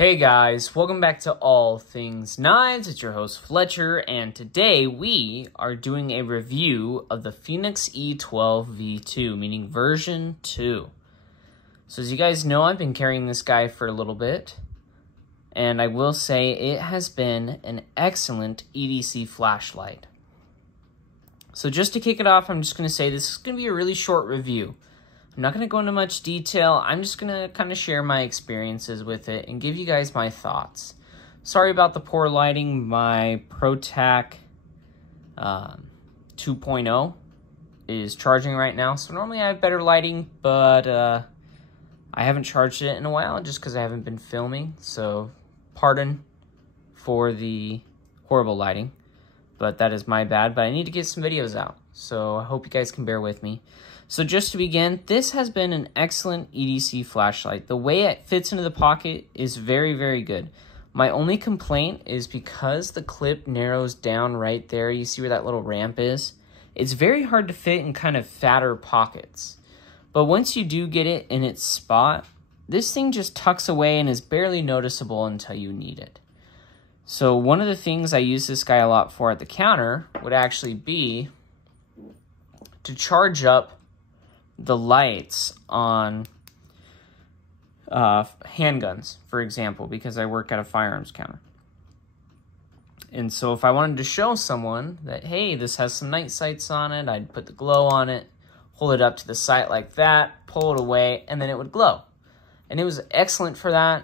Hey guys, welcome back to All Things Knives. It's your host Fletcher, and today we are doing a review of the Fénix E12 V2, meaning version 2. So as you guys know, I've been carrying this guy for a little bit, and I will say it has been an excellent EDC flashlight. So just to kick it off, I'm just going to say this is going to be a really short review. I'm not going to go into much detail. I'm just going to kind of share my experiences with it and give you guys my thoughts. Sorry about the poor lighting. My ProTac 2.0 is charging right now. So normally I have better lighting, but I haven't charged it in a while just because I haven't been filming. So pardon for the horrible lighting, but that is my bad. But I need to get some videos out. So I hope you guys can bear with me. So just to begin, this has been an excellent EDC flashlight. The way it fits into the pocket is very, very good. My only complaint is because the clip narrows down right there. You see where that little ramp is? It's very hard to fit in kind of fatter pockets. But once you do get it in its spot, this thing just tucks away and is barely noticeable until you need it. So one of the things I use this guy a lot for at the counter would actually be to charge up the lights on handguns, for example, because I work at a firearms counter. And so if I wanted to show someone that, hey, this has some night sights on it, I'd put the glow on it, hold it up to the sight like that, pull it away, and then it would glow. And it was excellent for that.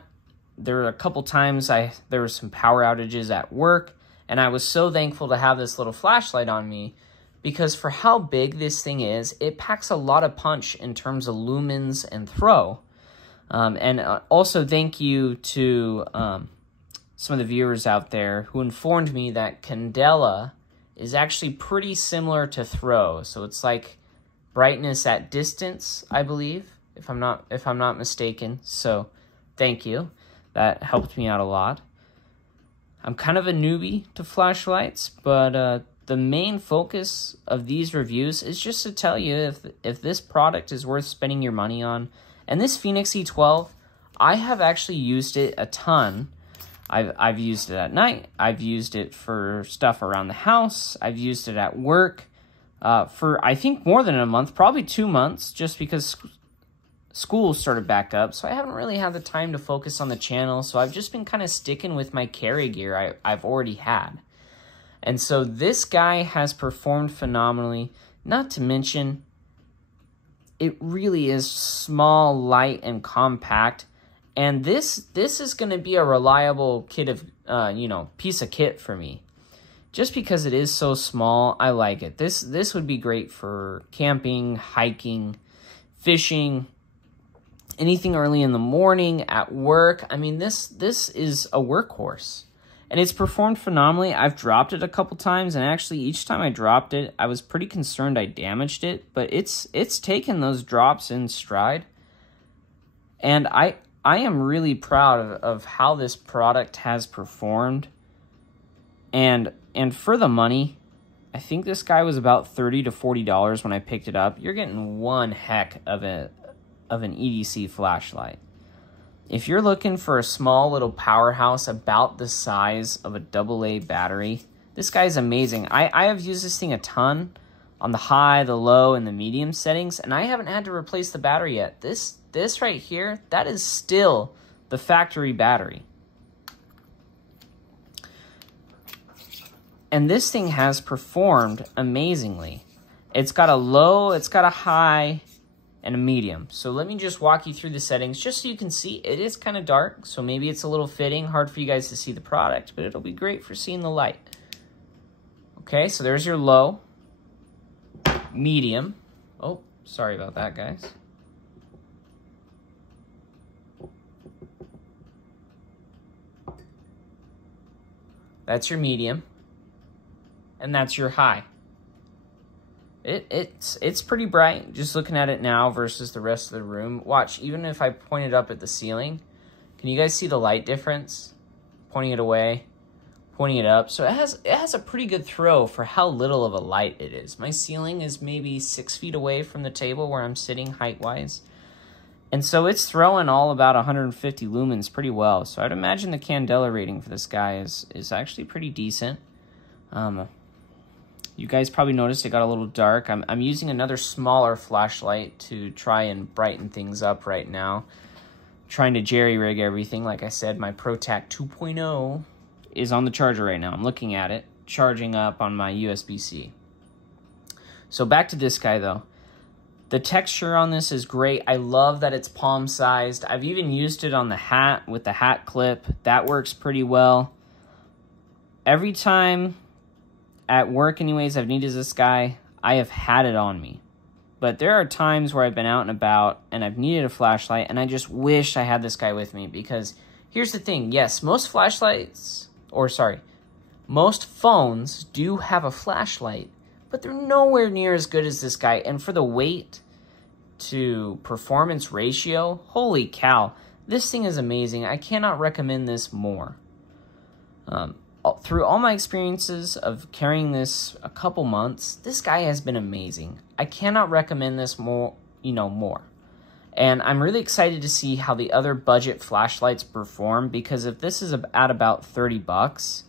There were a couple times there were some power outages at work, and I was so thankful to have this little flashlight on me, because for how big this thing is, it packs a lot of punch in terms of lumens and throw. And also thank you to some of the viewers out there who informed me that Candela is actually pretty similar to throw. So it's like brightness at distance, I believe, if I'm not mistaken. So thank you. That helped me out a lot. I'm kind of a newbie to flashlights, but the main focus of these reviews is just to tell you if this product is worth spending your money on. And this Fénix E12, I have actually used it a ton. I've used it at night. I've used it for stuff around the house. I've used it at work for, I think, more than a month, probably 2 months, just because school started back up. So I haven't really had the time to focus on the channel. So I've just been kind of sticking with my carry gear I've already had. And so this guy has performed phenomenally, not to mention it really is small, light, and compact. And this is going to be a reliable piece of kit for me. Just because it is so small, I like it. This would be great for camping, hiking, fishing, anything early in the morning, at work. I mean, this is a workhorse. And it's performed phenomenally. I've dropped it a couple times, and actually each time I dropped it, I was pretty concerned I damaged it, but it's taken those drops in stride. And I am really proud of how this product has performed. And for the money, I think this guy was about $30 to $40 when I picked it up. You're getting one heck of an EDC flashlight. If you're looking for a small little powerhouse about the size of a AA battery, this guy's amazing. I have used this thing a ton on the high, the low, and the medium settings, and I haven't had to replace the battery yet. This right here, that is still the factory battery. And this thing has performed amazingly. It's got a low, it's got a high, and a medium. So let me just walk you through the settings just so you can see. It is kind of dark, so maybe it's a little fitting, hard for you guys to see the product, but it'll be great for seeing the light. Okay, so there's your low, medium. Oh, sorry about that, guys. That's your medium, and that's your high. It's pretty bright, just looking at it now versus the rest of the room. Watch, even if I point it up at the ceiling, can you guys see the light difference? Pointing it away, pointing it up. So it has a pretty good throw for how little of a light it is. My ceiling is maybe 6 feet away from the table where I'm sitting height-wise. And so it's throwing all about 150 lumens pretty well. So I'd imagine the candela rating for this guy is actually pretty decent. You guys probably noticed it got a little dark. I'm using another smaller flashlight to try and brighten things up right now. Trying to jerry-rig everything. Like I said, my ProTac 2.0 is on the charger right now. I'm looking at it, charging up on my USB-C. So back to this guy, though. The texture on this is great. I love that it's palm-sized. I've even used it on the hat with the hat clip. That works pretty well. Every time at work, anyways, I've needed this guy, I have had it on me. But there are times where I've been out and about and I've needed a flashlight and I just wish I had this guy with me, because here's the thing. Yes, most phones do have a flashlight, but they're nowhere near as good as this guy. And for the weight to performance ratio, holy cow, this thing is amazing. I cannot recommend this more. Through all my experiences of carrying this a couple months, this guy has been amazing. I cannot recommend this more. And I'm really excited to see how the other budget flashlights perform, because if this is at about 30 bucks,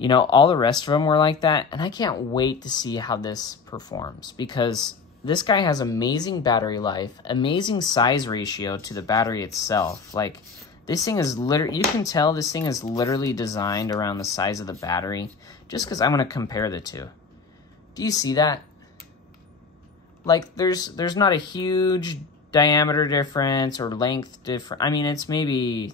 all the rest of them were like that, and I can't wait to see how this performs, because this guy has amazing battery life, amazing size ratio to the battery itself. Like, this thing is literally, you can tell this thing is literally designed around the size of the battery, just because I'm going to compare the two. Do you see that? Like, there's not a huge diameter difference or length difference. I mean, it's maybe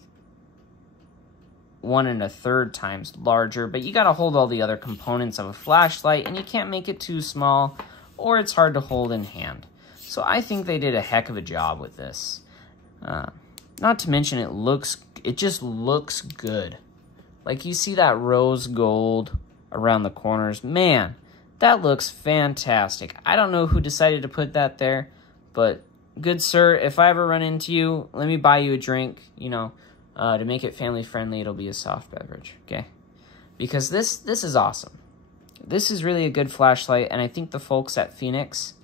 1 1/3 times larger, but you got to hold all the other components of a flashlight, and you can't make it too small, or it's hard to hold in hand. So I think they did a heck of a job with this. Not to mention it just looks good. Like, you see that rose gold around the corners. Man, that looks fantastic. I don't know who decided to put that there, but good sir, if I ever run into you, let me buy you a drink, to make it family friendly. It'll be a soft beverage, okay? Because this is awesome. This is really a good flashlight, and I think the folks at Fénix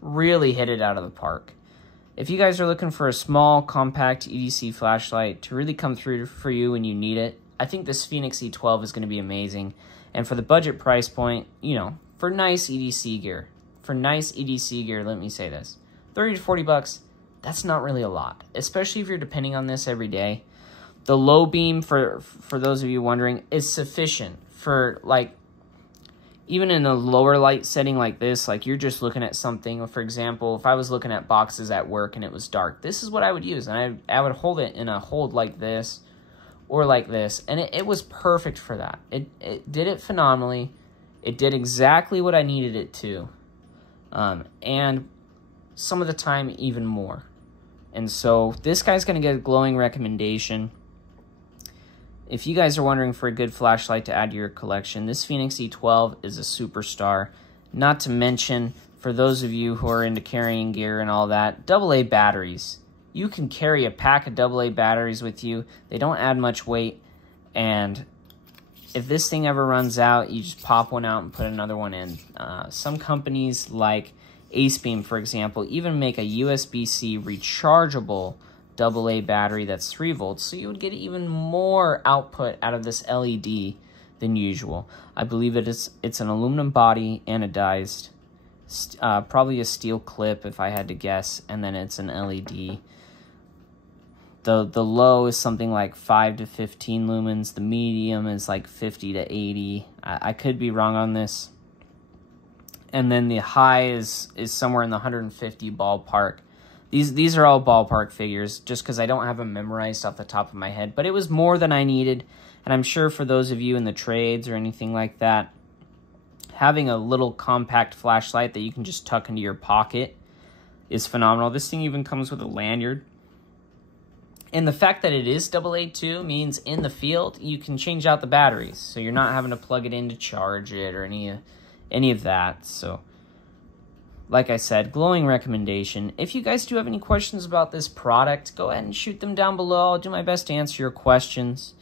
really hit it out of the park. If you guys are looking for a small, compact EDC flashlight to really come through for you when you need it, I think this Fénix E12 is going to be amazing. And for the budget price point, for nice EDC gear, let me say this, 30 to 40 bucks, that's not really a lot, especially if you're depending on this every day. The low beam, for those of you wondering, is sufficient for, like, even in a lower light setting like this, like you're just looking at something. For example, if I was looking at boxes at work and it was dark, this is what I would use. And I would hold it in a hold like this or like this. And it was perfect for that. It did it phenomenally. It did exactly what I needed it to. And some of the time, even more. And so this guy's going to get a glowing recommendation. If you guys are wondering for a good flashlight to add to your collection, this Fénix E12 is a superstar. Not to mention, for those of you who are into carrying gear and all that, AA batteries. You can carry a pack of AA batteries with you. They don't add much weight. And if this thing ever runs out, you just pop one out and put another one in. Some companies like AceBeam, for example, even make a USB-C rechargeable AA battery that's 3 volts, so you would get even more output out of this LED than usual. I believe it's an aluminum body, anodized, probably a steel clip if I had to guess, and then it's an LED. The low is something like 5 to 15 lumens. The medium is like 50 to 80. I could be wrong on this. And then the high is somewhere in the 150 ballpark. These are all ballpark figures, just because I don't have them memorized off the top of my head. But it was more than I needed, and I'm sure for those of you in the trades or anything like that, having a little compact flashlight that you can just tuck into your pocket is phenomenal. This thing even comes with a lanyard. And the fact that it is AA too means in the field, you can change out the batteries. So you're not having to plug it in to charge it or any of that. So, like I said, glowing recommendation. If you guys do have any questions about this product, go ahead and shoot them down below. I'll do my best to answer your questions.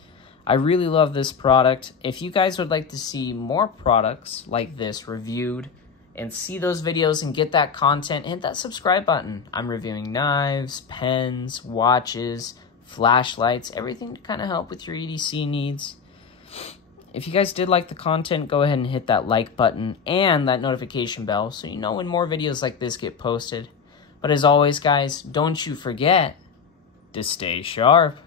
I really love this product. If you guys would like to see more products like this reviewed and see those videos and get that content, hit that subscribe button. I'm reviewing knives, pens, watches, flashlights, everything to kind of help with your EDC needs. If you guys did like the content, go ahead and hit that like button and that notification bell so you know when more videos like this get posted. But as always, guys, don't you forget to stay sharp.